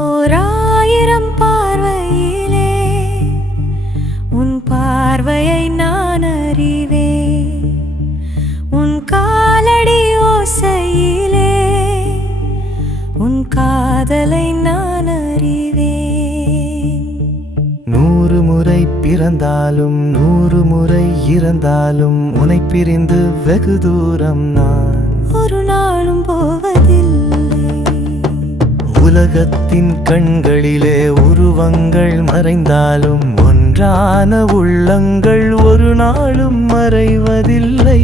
ஓராயிரம் பார்வையிலே உன் பார்வையை நான் அறிவேன். உன் காலடி ஓசையிலே உன் காதலை நான் அறிவேன். 100 முறை பிறந்தாலும் 100 முறை இறந்தாலும் உன்னை பிரிந்து வெகு தூரம் நான் ஒரு நாளும் போவதில்லை. உலகத்தின் கண்களிலே உருவங்கள் மறைந்தாலும் ஒன்றான உள்ளங்கள் ஒரு நாளும் மறைவதில்லை.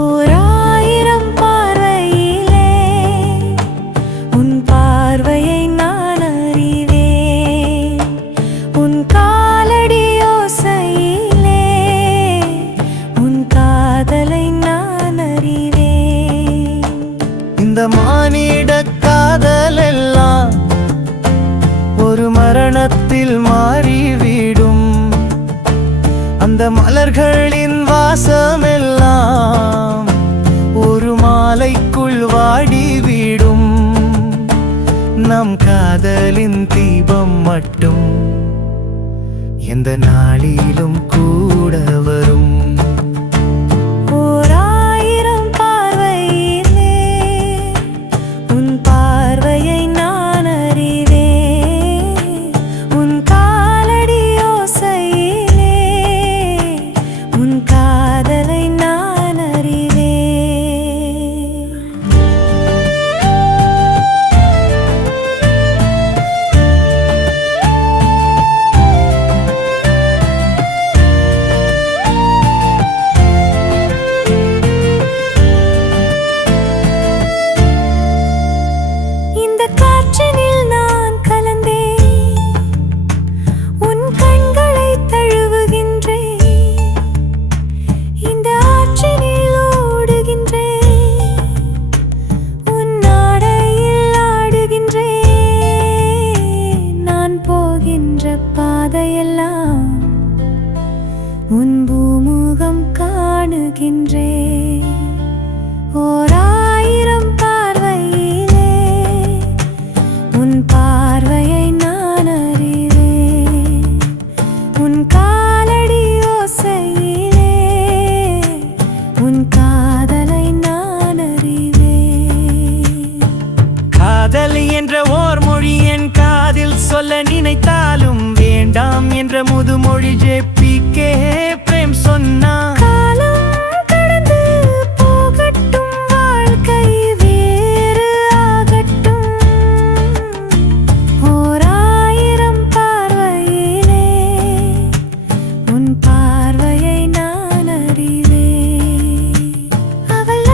ஓராயிரம் பார்வையிலே உன் பார்வையை நான் அறிவேன். உன் காலடி ஓசையிலே உன் காதலை நான் அறிவேன். இந்த மானிட காதல் எல்லாம் ஒரு மரணத்தில் மாறிவிடும். அந்த மலர்களின் வாசமெல்லாம் ஒரு மாலைக்குள் வாடிவிடும். நம் காதலின் தீபம் மட்டும் எந்த நாளிலும் கூட வரும். ஓராயிரம் பார்வையிலே உன் பார்வையை நான் அறிவேன். உன் காலடி ஓசையிலே உன் காதலை நான் அறிவேன். இந்த காற்றினில் நான் கலந்தேன். உன் கண்களை தழுவுகின்றேன். இந்த ஆற்றினில் ஓடுகின்றேன். உன் ஆடையில் ஆடுகின்றேன். நான் போகின்ற பாதையெல்லாம் உன் பூமுகம் காணுகின்றேன். ஓராயிரம் பார்வையிலே உன் பார்வையை நான் அறிவேன். உன் காலடி ஓசையிலே உன் காதலை நான் அறிவேன். காதல் என்ற ஓர் மொழி என் காதில் சொல்ல நினைத்தாலும் வேண்டாம் என்ற முதுமொழி ஜேபிகே பிரேம் சொன்னான். காலம் கடந்து போகட்டும், வாழ்க்கை வேறு ஆகட்டும். ஓராயிரம் பார்வையிலே உன் பார்வையை நான் அறிவேன். அவள்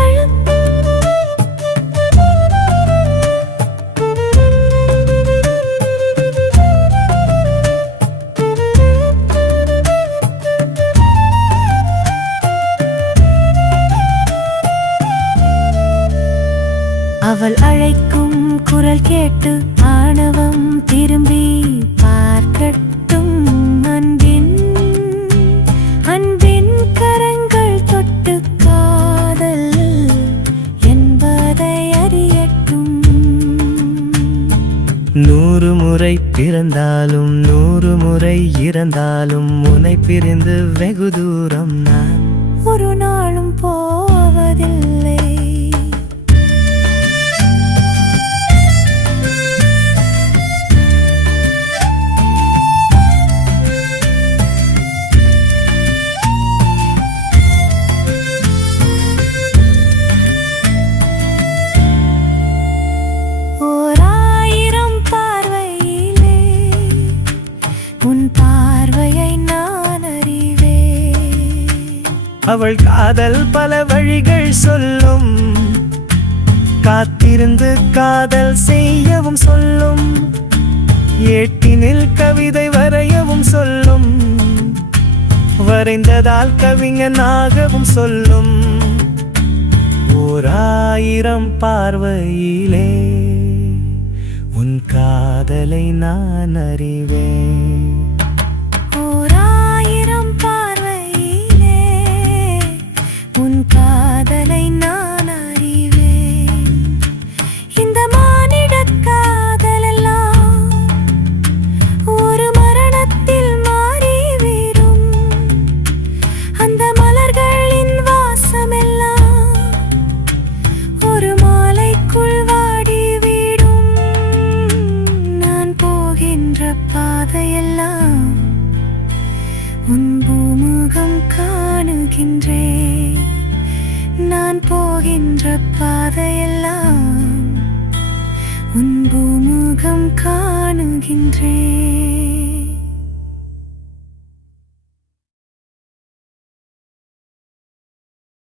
அவள் அழைக்கும் குரல் கேட்டு ஆணவம் திரும்பி பார்க்கட்டும். அன்பின் அன்பின் கரங்கள் தொட்டு காதல் என்பதை அறியட்டும். 100 முறை பிறந்தாலும் 100 முறை இறந்தாலும் உன்னை பிரிந்து வெகு தூரம் நான் ஒரு நாளும் போவதில்லை. ஓராயிரம் பார்வையிலே உன் பார்வையை நான் அறிவேன். அவள் காதல் பல வழிகள் சொல்லும். காத்திருந்து காதல் செய்யவும் சொல்லும். ஏட்டினில் கவிதை வரையவும் சொல்லும். வரைந்ததால் கவிஞனாகவும் சொல்லும். ஓராயிரம் பார்வையிலே உன் காதலை நான் அறிவேன். ஓராயிரம் பார்வையிலே உன் காதலை நான் அறிவேன். இந்த மானிடக் காதலெல்லாம் ஒரு மரணத்தில் மாறிவிடும். அந்த மலர்களின் வாசமெல்லாம் ஒரு மாலைக்குள் வாடிவிடும். நான் போகின்ற பாதையெல்லாம் உன் பூமுகம் காணுகின்றேன். நான் போகின்ற பாதையெல்லாம் உன் பூமுகம் காணுகின்றேன்.